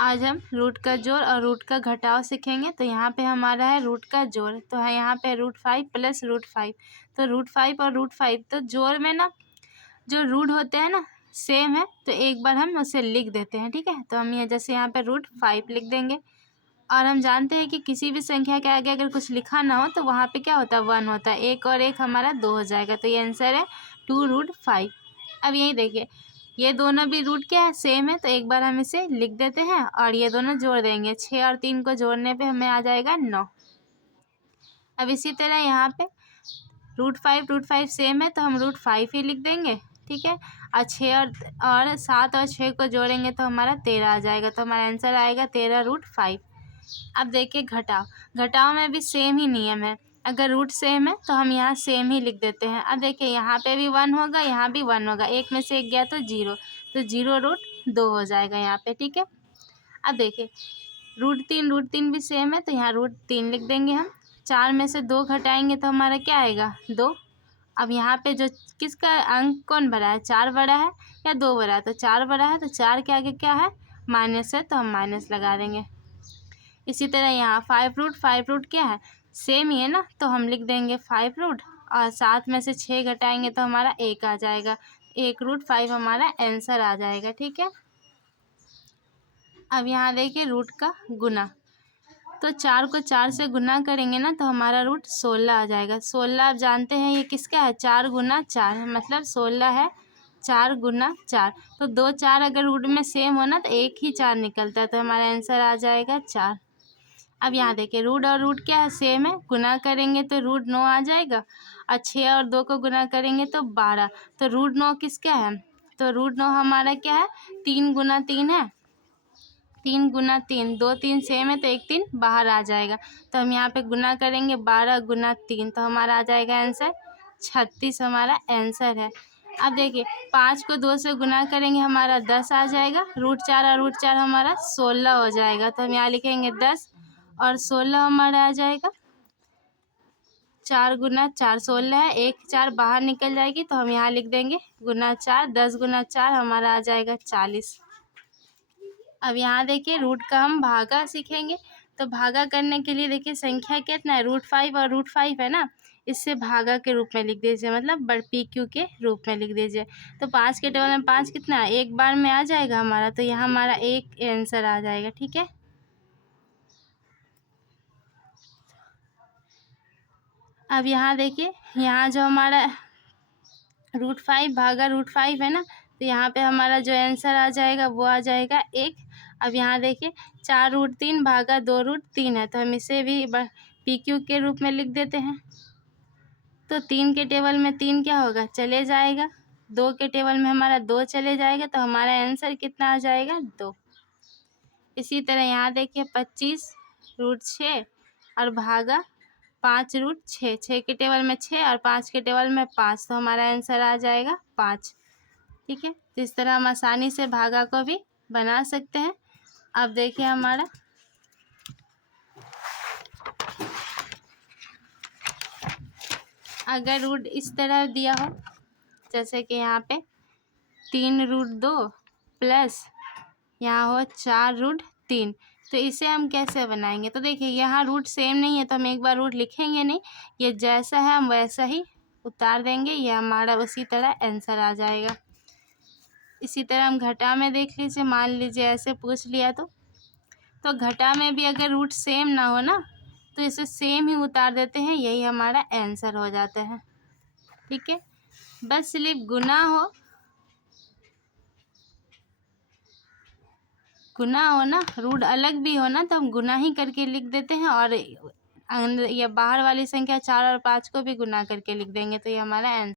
आज हम रूट का जोड़ और रूट का घटाव सीखेंगे। तो यहाँ पे हमारा है रूट का जोड़, तो है यहाँ पे √5 प्लस √5। तो √5 और √5 तो जोड़ में ना जो रूट होते हैं ना सेम है, तो एक बार हम उसे लिख देते हैं। ठीक है, तो हम ये जैसे यहाँ पे √5 लिख देंगे। और हम जानते हैं कि किसी भी संख्या के आगे अगर कुछ लिखा ना हो तो वहाँ पे क्या होता है, 1 होता है। एक और एक हमारा 2 हो जाएगा, तो ये आंसर है 2√5। अब यही देखिए, ये दोनों भी रूट क्या है, सेम है, तो एक बार हम इसे लिख देते हैं और ये दोनों जोड़ देंगे। 6 और 3 को जोड़ने पे हमें आ जाएगा 9। अब इसी तरह यहाँ पे √5 सेम है, तो हम √5 ही लिख देंगे। ठीक है, और 6 और 7 और 6 को जोड़ेंगे तो हमारा 13 आ जाएगा, तो हमारा आंसर आएगा 13√5। अब देखिए घटाव में भी सेम ही नियम है। अगर रूट सेम है तो हम यहाँ सेम ही लिख देते हैं। अब देखिए यहाँ पे भी 1 होगा, यहाँ भी 1 होगा, एक में से एक गया तो 0, तो 0√2 हो जाएगा यहाँ पे। ठीक है, अब देखिए √3 भी सेम है, तो यहाँ √3 लिख देंगे हम। 4 में से 2 घटाएंगे तो हमारा क्या आएगा, 2। अब यहाँ पे जो किसका अंक कौन बड़ा है, 4 बड़ा है या 2 बड़ा है, तो 4 बड़ा है, तो 4 के आगे क्या है, माइनस है, तो हम माइनस लगा देंगे। इसी तरह यहाँ 5 क्या है, सेम ही है ना, तो हम लिख देंगे 5 और 7 में से 6 घटाएंगे तो हमारा 1 आ जाएगा। 1√5 हमारा आंसर आ जाएगा। ठीक है, अब यहाँ देखिए रूट का गुना, तो 4 को 4 से गुना करेंगे ना तो हमारा रूट 16 आ जाएगा। 16 आप जानते हैं ये किसका है, 4 गुना 4 है, मतलब 16 है 4 गुना 4। तो 2 4 अगर रूट में सेम हो ना तो एक ही 4 निकलता है, तो हमारा आंसर आ जाएगा 4। अब यहाँ देखिए रूट और रूट क्या है, सेम है, गुना करेंगे तो √9 आ जाएगा, और 6 और 2 को गुना करेंगे तो 12। तो √9 किसका है, तो √9 हमारा क्या है, 3 गुना 3 है, 3 गुना 3, 2 3 सेम है, तो एक 3 बाहर आ जाएगा। तो हम यहाँ पे गुना करेंगे 12 गुना 3, तो हमारा आ जाएगा आंसर 36 हमारा आंसर है। अब देखिए 5 को 2 से गुना करेंगे हमारा 10 आ जाएगा, √4 और √4 हमारा 16 हो जाएगा, तो हम यहाँ लिखेंगे 10 और 16 हमारा आ जाएगा। 4 गुना 4 16 है, एक 4 बाहर निकल जाएगी, तो हम यहाँ लिख देंगे गुना 4, 10 गुना 4 हमारा आ जाएगा 40। अब यहाँ देखिए रूट का हम भागा सीखेंगे। तो भागा करने के लिए देखिए संख्या कितना है, √5 और √5 है ना, इससे भागा के रूप में लिख दीजिए, मतलब PQ के रूप में लिख दीजिए। तो 5 के टेबल में 5 कितना है, एक बार में आ जाएगा हमारा, तो यहाँ हमारा एक आंसर आ जाएगा। ठीक है, अब यहाँ देखिए यहाँ जो हमारा √5 भागा √5 है ना, तो यहाँ पे हमारा जो आंसर आ जाएगा वो आ जाएगा 1। अब यहाँ देखिए 4√3 भागा 2√3 है, तो हम इसे भी PQ के रूप में लिख देते हैं। तो 3 के टेबल में 3 क्या होगा, चले जाएगा, 2 के टेबल में हमारा 2 चले जाएगा, तो हमारा आंसर कितना आ जाएगा, 2। इसी तरह यहाँ देखिए 25√6 और भागा 5√6, 6 के टेबल में 6 और 5 के टेबल में 5, तो हमारा आंसर आ जाएगा 5। ठीक है, तो इस तरह हम आसानी से भागा को भी बना सकते हैं। अब देखिए हमारा अगर रूट इस तरह दिया हो, जैसे कि यहाँ पे 3√2 प्लस यहाँ हो 4√3, तो इसे हम कैसे बनाएंगे। तो देखिए यहाँ रूट सेम नहीं है, तो हम एक बार रूट लिखेंगे नहीं, ये जैसा है हम वैसा ही उतार देंगे, ये हमारा उसी तरह आंसर आ जाएगा। इसी तरह हम घटा में देख लीजिए, मान लीजिए ऐसे पूछ लिया तो घटा में भी अगर रूट सेम ना हो ना तो इसे सेम ही उतार देते हैं, यही हमारा आंसर हो जाता है। ठीक है, बस सिर्फ गुना हो ना, रूट अलग भी हो ना, तो हम गुना ही करके लिख देते हैं, और अंदर या बाहर वाली संख्या 4 और 5 को भी गुना करके लिख देंगे, तो ये हमारा आंसर